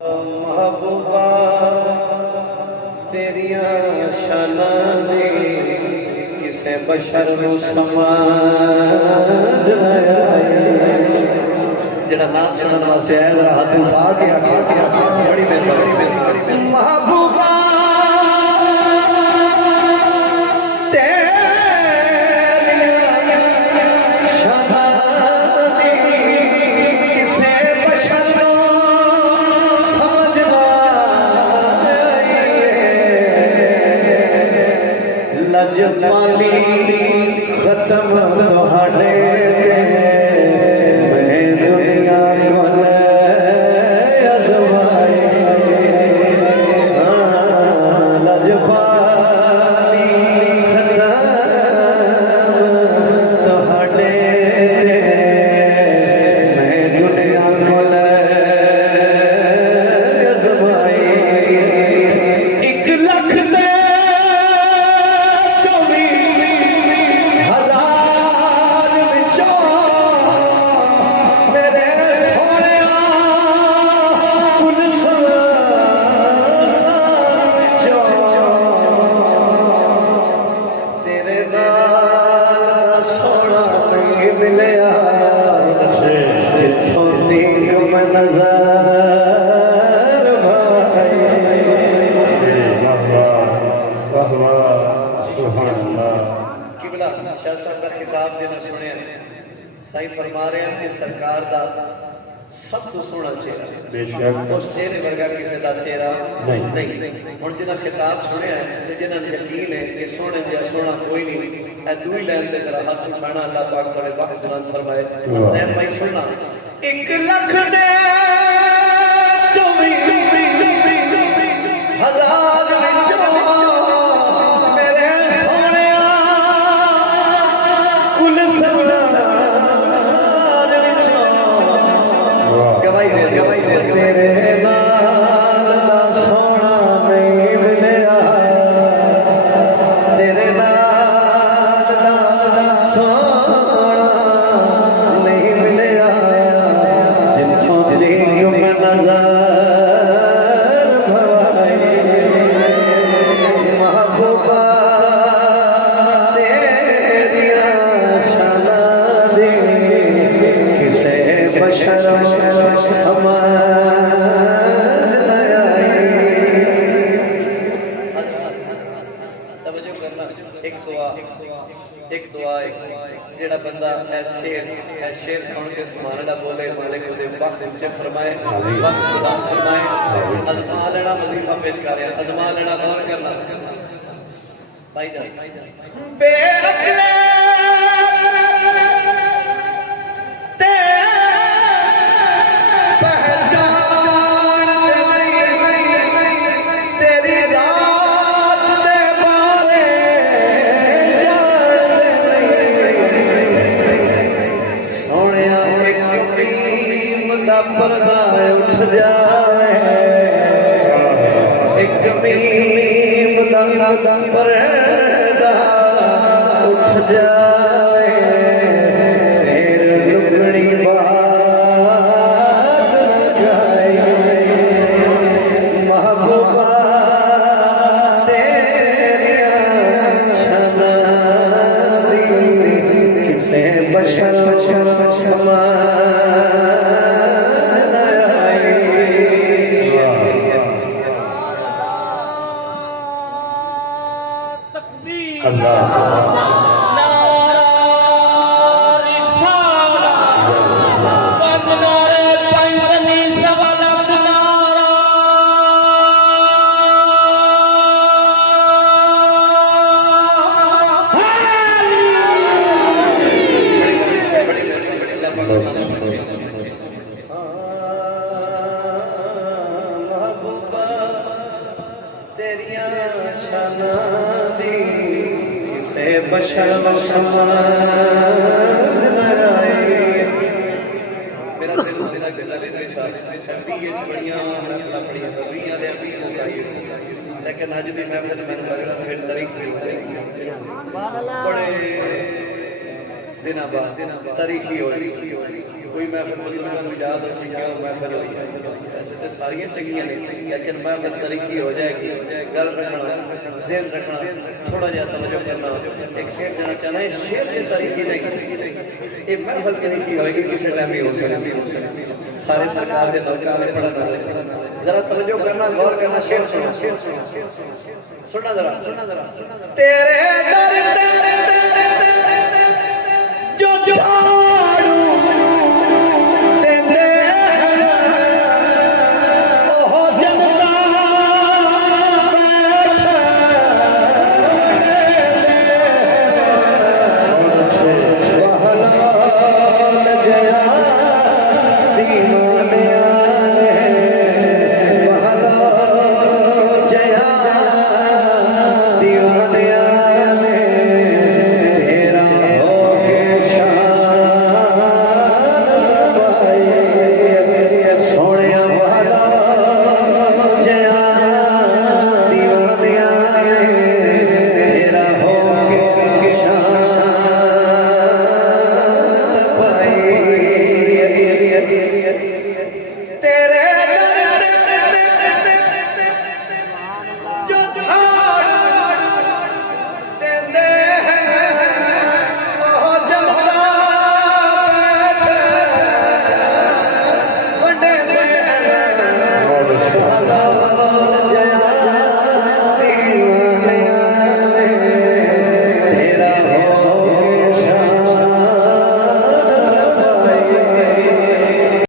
महबूबा तेरिया शाना ने किसे बशर नूं समझ जेड़ा नाम सुनने वास्ते आया जरा हाथ उठा के बड़ी मेहरबानी महबूबा लजपाली खत्म तुहाडे मैं दुनिया को अज़माए लजपाली खत्म तुहाडे मैं दुनिया को अज़माए 1 लाख साईं फरमा रहे हैं कि सरकार का सब तो सोहना चेहरा उस चेहरे वर्गा किसी का चेहरा नहीं हुण जिन्हां खिताब सुनिया ते जिन्हां नूं यकीन है कि सोहने जिहा सोहना कोई नहीं ऐ दूई लैन ते जरा हाथ उठाना अल्लाह पाक तुहाडे वक्त दौरान फरमाए हसनैन भाई सुनना 1 लाख दे 24,000 विचों मेरे सोहणिया कुल तेरे नाल सोना नहीं मिलिया तेरे नाल सोना नहीं मिलिया जिथों तेरी नजर महबूबा तेरिया शाना दे किसे बशर जेड़ा बंदा शेर सुन के सुभान अल्लाह बोले मालिक दे वक्त विच फरमाए वक्त प्रदान फरमाए अजमा लेना वजीफा पेश कर रहा अजमा लेना गौर करना भाई जान बेअक्ल पर्दा उठ जावे एक मीम दा पर्दा उठ जावे फिर लुकड़ी बात जाए महबूबा तेरिया शाना दी किसे बशर समा बशर मेरा दिल मेरा गला लेकिन अज की महफिल मैंने लगता फिर तारीख बड़े दिन बाद तारीखी हो कोई महफिल याद हो महफिल हुई है ऐसे तो तो सारियां चंगियां ने, लेकिन महफिल तरीकी हो जाएगी। गल रखना, ज़हन रखना, थोड़ा जिहा तवज्जो करना। एक शेर देना चाहना है, शेर की तरीकी नहीं, ये महफिल तरीकी होगी, किसी टाइम भी हो सकती। सारे सरकार के लोग पढ़ना, जरा तवज्जो करना, गौर करना। शेर सुनो, सुनना जरा। तेरे दर जो